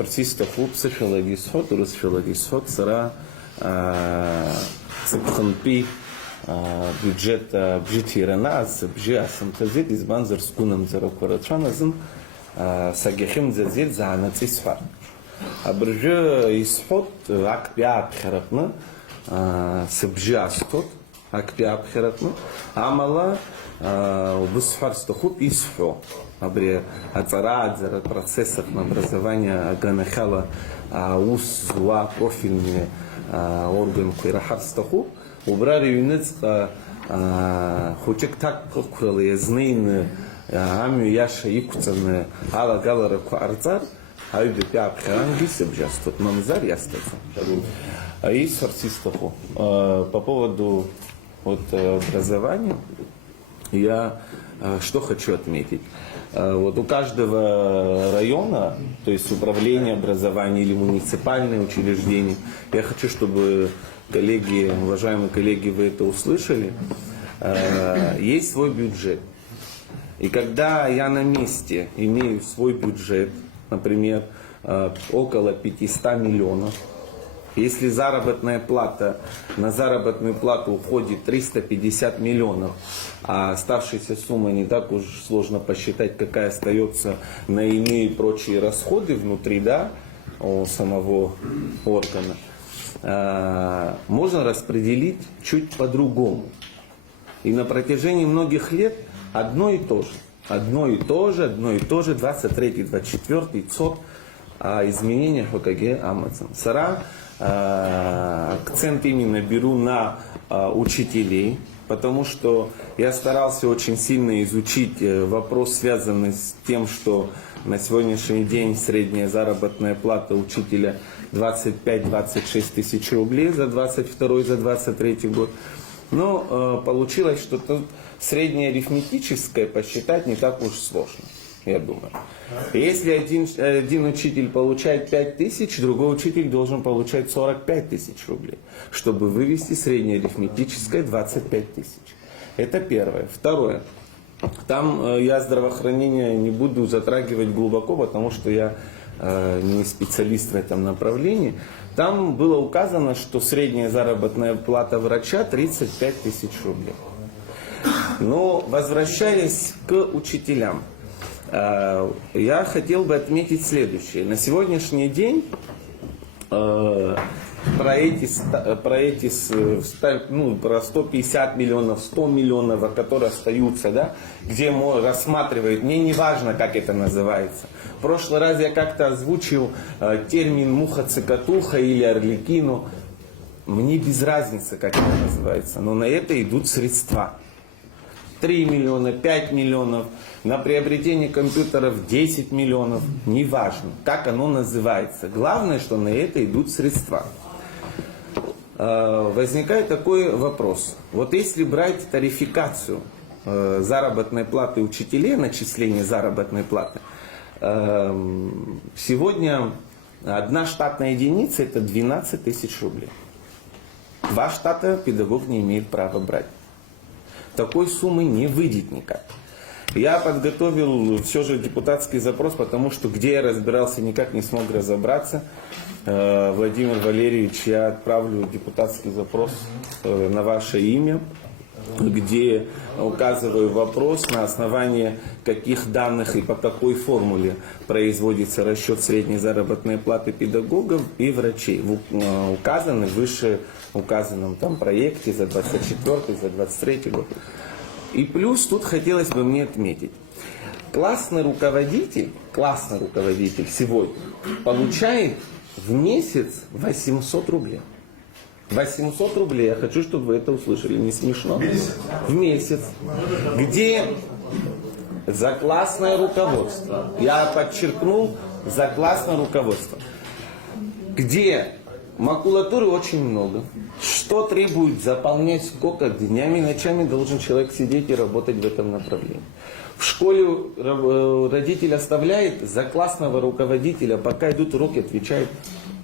артиста хуб сефилагис хот, рус филагис хот, сара цепханпи бюджет бюджетирана, бюджетом тазит из банзар скунам зарокварачаназм сагехим зазит за нацисфар. А бюджет из хот акпиат херапна сбжастот акпиат херапна амала бусфар стохуб исфо. Абре ацарадзера процессов образования ганахала ус зуа профильные органы куирахарстаху убрали юнецка хочек так куралы знейны амю яша икуцаны ала галара куарцар айду пя пхарангисы бжастот мамзар ястаца и с артистаху по поводу вот образования я что хочу отметить. Вот у каждого района, то есть управление образования или муниципальное учреждение, я хочу, чтобы коллеги, уважаемые коллеги, вы это услышали, есть свой бюджет. И когда я на месте имею свой бюджет, например, около 500 миллионов, если заработная плата, на заработную плату уходит 350 миллионов, а оставшаяся сумма не так уж сложно посчитать, какая остается на иные прочие расходы внутри, да, у самого органа, можно распределить чуть по-другому. И на протяжении многих лет одно и то же, 23-24 ЦОД о изменениях ОКГ Амацин. Сара акцент именно беру на учителей, потому что я старался очень сильно изучить вопрос, связанный с тем, что на сегодняшний день средняя заработная плата учителя 25-26 тысяч рублей за 22 за 23 год. Но получилось, что тут среднее арифметическое посчитать не так уж сложно, я думаю. Если один учитель получает 5 тысяч, другой учитель должен получать 45 тысяч рублей, чтобы вывести среднее арифметическое 25 тысяч. Это первое. Второе. Там я здравоохранение не буду затрагивать глубоко, потому что я не специалист в этом направлении. Там было указано, что средняя заработная плата врача 35 тысяч рублей. Но возвращаясь к учителям, я хотел бы отметить следующее. На сегодняшний день про 150 миллионов, 100 миллионов, которые остаются, да, где рассматривают, мне не важно, как это называется. В прошлый раз я как-то озвучил термин муха-цикатуха или орликину. Мне без разницы, как это называется, но на это идут средства. 3 миллиона, 5 миллионов, на приобретение компьютеров 10 миллионов, неважно, как оно называется. Главное, что на это идут средства. Возникает такой вопрос. Вот если брать тарификацию заработной платы учителей, начисление заработной платы, сегодня одна штатная единица это 12 тысяч рублей. 2 штата педагог не имеет права брать. Такой суммы не выйдет никак. Я подготовил все же депутатский запрос, потому что где я разбирался, никак не смог разобраться. Владимир Валерьевич, я отправлю депутатский запрос на ваше имя, где указываю вопрос, на основании каких данных и по какой формуле производится расчет средней заработной платы педагогов и врачей. Указаны в вышеуказанном там проекте за 24 за 23 год. И плюс тут хотелось бы мне отметить. Классный руководитель сегодня получает в месяц 800 рублей. 800 рублей, я хочу, чтобы вы это услышали, не смешно? В месяц. Где за классное руководство, я подчеркнул, за классное руководство, где макулатуры очень много, что требует заполнять, сколько днями и ночами должен человек сидеть и работать в этом направлении. В школе родитель оставляет за классного руководителя, пока идут уроки, отвечает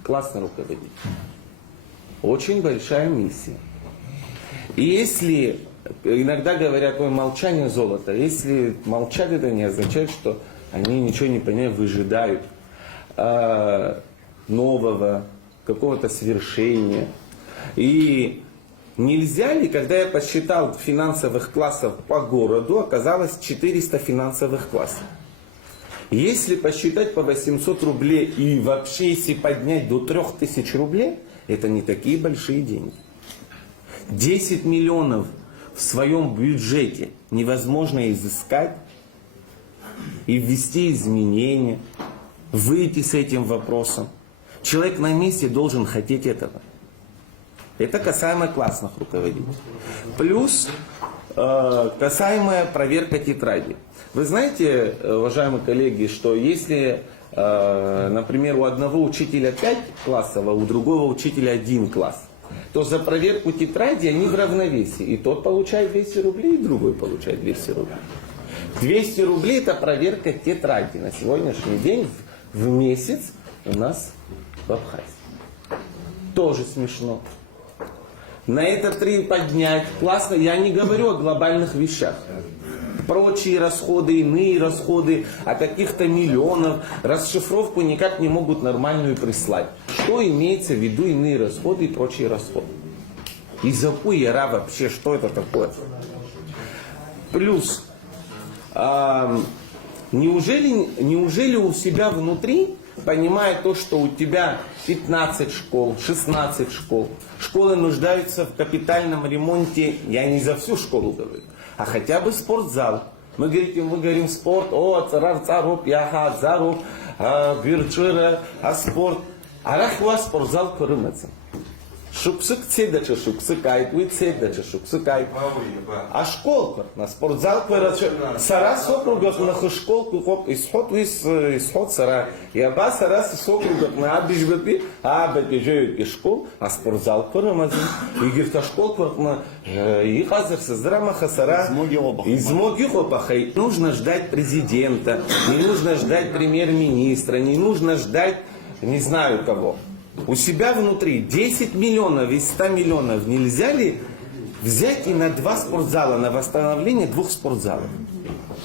классный руководитель. Очень большая миссия. И если, иногда говорят, ой, молчание золото, если молчат, это не означает, что они ничего не понимают, выжидают. нового, какого-то свершения. И нельзя ли, когда я посчитал финансовых классов по городу, оказалось 400 финансовых классов. Если посчитать по 800 рублей и вообще если поднять до 3000 рублей, это не такие большие деньги. 10 миллионов в своем бюджете невозможно изыскать и ввести изменения, выйти с этим вопросом. Человек на месте должен хотеть этого. Это касаемо классных руководителей. Плюс касаемо проверка тетради. Вы знаете, уважаемые коллеги, что если, например, у одного учителя 5 классов, а у другого учителя 1 класс, то за проверку тетради они в равновесии. И тот получает 200 рублей, и другой получает 200 рублей. 200 рублей это проверка тетради на сегодняшний день в месяц у нас в Абхазии. Тоже смешно. На это 3 поднять. Классно, я не говорю о глобальных вещах. Прочие расходы, иные расходы, о каких-то миллионах, расшифровку никак не могут нормальную прислать. Что имеется в виду иные расходы и прочие расходы? Из-за хуяра вообще, что это такое? Плюс, неужели у себя внутри, понимая то, что у тебя 15 школ, 16 школ, школы нуждаются в капитальном ремонте, я не за всю школу говорю, а хотя бы спортзал. Мы говорим спорт, царап, яха, заруб, бирчира, спорт. Арахва спортзал курымется. Шуксык цедача, шуксык айтвы цедача, шуксык айт. А школка на спортзал курымется. Сара сокругов на школку, хоп, исход сара. Яба сара сокругов на абижбеты, бекежеют и школ, а спортзал курымется. И гирта школ курымется. И хазер сыздрамаха сара. Из многих опахай. Нужно ждать президента, не нужно ждать премьер-министра, не нужно ждать не знаю кого. У себя внутри 10 миллионов из 100 миллионов нельзя ли взять и на 2 спортзала, на восстановление 2 спортзалов?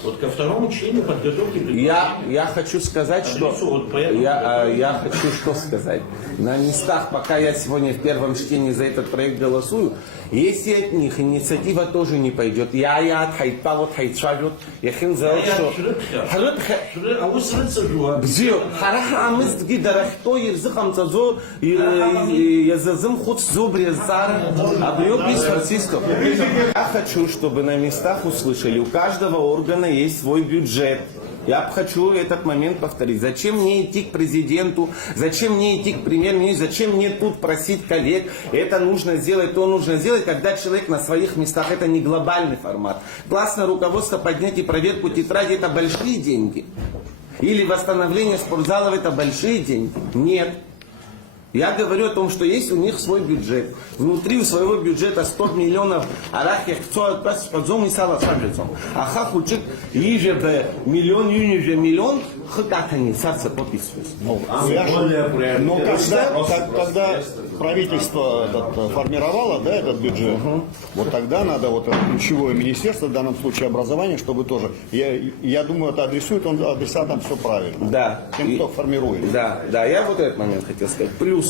Вот ко второму чтению подготовки... Я хочу сказать, что... Я хочу что сказать. На местах, пока я сегодня в первом чтении за этот проект голосую, если от них инициатива тоже не пойдет, я отхайпал, отхайчавят, я хин за что... Бзио, хараха амист гидарахто, ерзыхам цазо, язазым худ зубре зар, абрио бис францисков. Я хочу, чтобы на местах услышали, у каждого органа есть свой бюджет. Я хочу этот момент повторить. Зачем мне идти к президенту, зачем мне идти к премьер-министру, зачем мне тут просить коллег, это нужно сделать, то нужно сделать, когда человек на своих местах, это не глобальный формат. Классное руководство поднять и проверку тетради, это большие деньги. Или восстановление спортзалов, это большие деньги. Нет. Я говорю о том, что есть у них свой бюджет. Внутри у своего бюджета 100 миллионов арахих, кто подзом и сало сажицом. А хахучик иже б миллион, юниже миллион, как они сердце подписываются. Но когда правительство формировало этот бюджет, вот тогда надо вот это ключевое министерство, в данном случае образование, чтобы тоже, я думаю, это адресует он адресатам все правильно. Да. Тем, кто формирует. Да, я вот этот момент хотел сказать. Плюс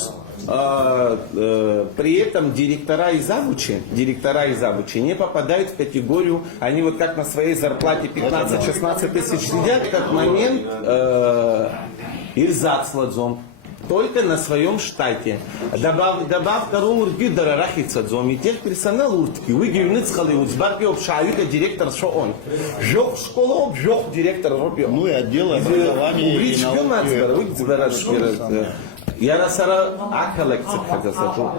при этом директора и завучи не попадают в категорию, они вот как на своей зарплате 15-16 тысяч сидят, в этот момент ирзац ладзом. Только на своем штате. Добавка урки дарарахи цадзом. И тех персонал уртки. Вы гивницхали узбарки обшаюка директор шо он. Жох школа обжох директор робио. Ну и отдел образования и науки. Я на сара акалекция хазасаджу.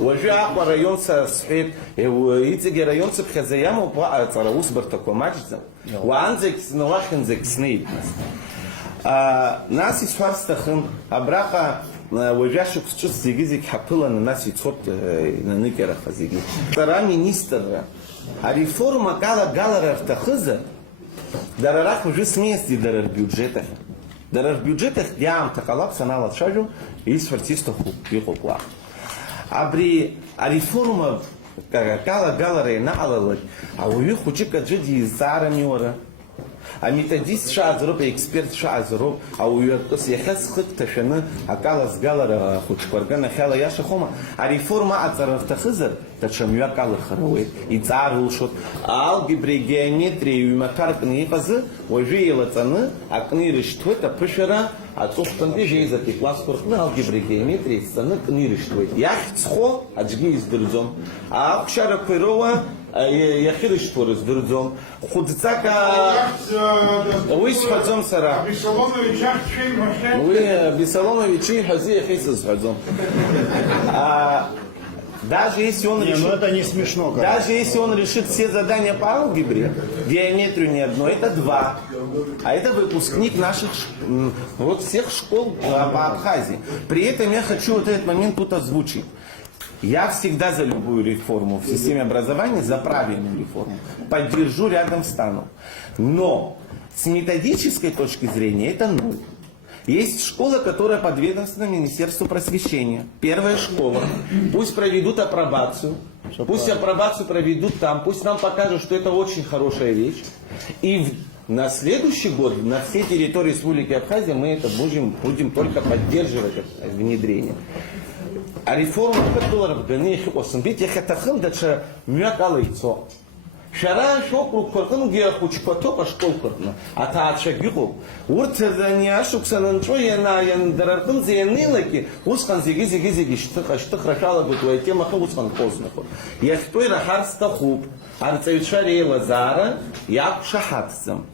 Уже аква район со свет, итиге район со хазаяму по цараус бартако маджза. Уанзек снавахензек снейт. Нас из фарстахын абраха вожашук чус зигизик хапыла на нас и цот на никера хазиги. Вторая министра, а реформа галара втахыза, дарарах уже смести дарар бюджета. Дарар бюджета ям такалап санала шажу и свартистаху пихопла. А реформа галара на алалак, а у них учика джиди зарами ора. Аметодист шаазроп, эксперт шаазроп, ауҩартәыс иахьа ҭашәаны акала сгалара хәыҷқәа ахьала иашахома, ареформа аҵара рҭахызар, даҽа мҩак алырхарауеит, иҵаарылшот, алгебреи геометриеи ҩ-маҭәа ркны иҟазы, уажәы еилаҵаны акны ирышьҭуеит аԥышәара аҵыхәтәантәи жеизатәи классқәа рҟны алгебреи геометриеи ҵаны кны ирышьҭуеит. Иахьӡхо аӡәгьы издырӡом. Ахәшьарақәа ироуа иахьырышьҭуа рыздырӡом. Хәыдҵак уи сҳәаӡом сара. Уи Бессоломович ииҳәаз иахьа исызҳәаӡом. Даже если он решит, ну это не смешно, конечно. даже если он решит все задания по алгебре, геометрию не одно, это 2. А это выпускник наших вот всех школ по Абхазии. При этом я хочу вот этот момент тут озвучить. Я всегда за любую реформу в системе образования, за правильную реформу. Поддержу, рядом встану. Но с методической точки зрения это 0. Есть школа, которая подведомственна Министерству просвещения. Первая школа. Пусть проведут апробацию. Пусть апробацию проведут там. Пусть нам покажут, что это очень хорошая вещь. И на следующий год на всей территории Республики Абхазия мы это будем только поддерживать это внедрение. А реформа $100 ганы осмбит яхатахым дача мякалайцо. Шара шокру кортын гея хучпато пашкол кортна. Атаача гюху. Уртзания шуксананчо ян дарартын зеянилаки. Усхан зиги штых рашала гутуя тема усхан познаху. Яхтой рахарста хуб. Арцевичари Лазара як шахатцам.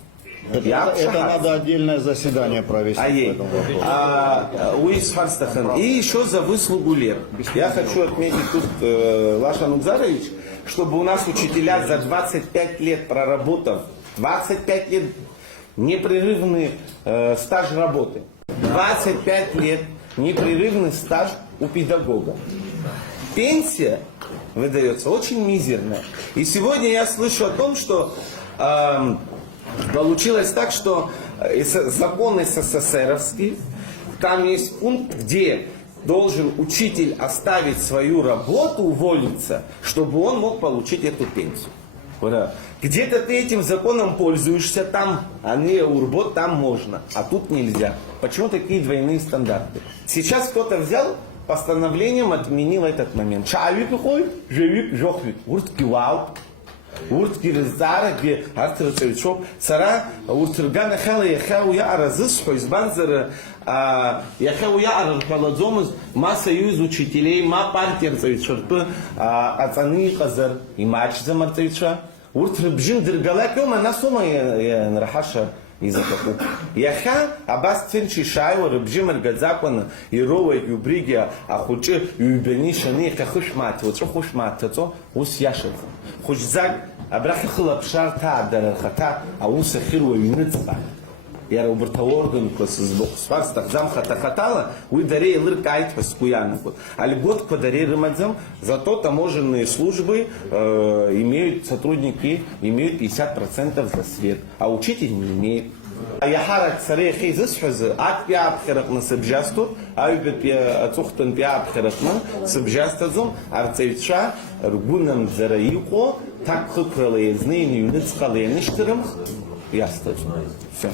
Это надо отдельное заседание провести. И еще за выслугу лет. Я хочу отметить тут, Лаша Нукзарович, чтобы у нас учителя за 25 лет проработав, 25 лет непрерывный стаж работы, 25 лет непрерывный стаж у педагога. Пенсия выдается очень мизерная. И сегодня я слышу о том, что получилось так, что закон СССРовский, там есть пункт, где должен учитель оставить свою работу, уволиться, чтобы он мог получить эту пенсию. Где-то ты этим законом пользуешься, там, а не урбот, там можно, а тут нельзя. Почему такие двойные стандарты? Сейчас кто-то взял, постановлением отменил этот момент. Шавик уходит, живик, жохвик. Урткивал. Урткирзара, где артрацевичок, сара, уртыргана хала яхау яра зысху, избанзара, яхау яра халадзомыз, ма союз учителей, ма партия цевичорпы, ацаны казар, и матч за мартевича. Уртрбжин дыргалак, йома насома нрахаша из-за такого. Яха, абас ценчи шайва, рыбжим аргадзаквана, и рова, и убригия, а хучи, и убенишани, кахушмати, вот что хушмати, то ус яшев. Хучзак, абраха хлопшар та, дарахата, а уса хиру юницка. Яра убрта орган, класс сбоку так замха тахатала, уй дарей лыркайт паскуяну. А льгот по дарей рымадзам, зато таможенные службы сотрудники имеют 50% за свет, а учитель не имеет. Яхарак царей хейзысхазы, ак пиапхерак на сабжасту, айбет ацухтан пиапхеракна, сабжастазум, арцевича, ргунам зараико, так хыкралые, знейни юницкалые ништырым, ястазум. Все.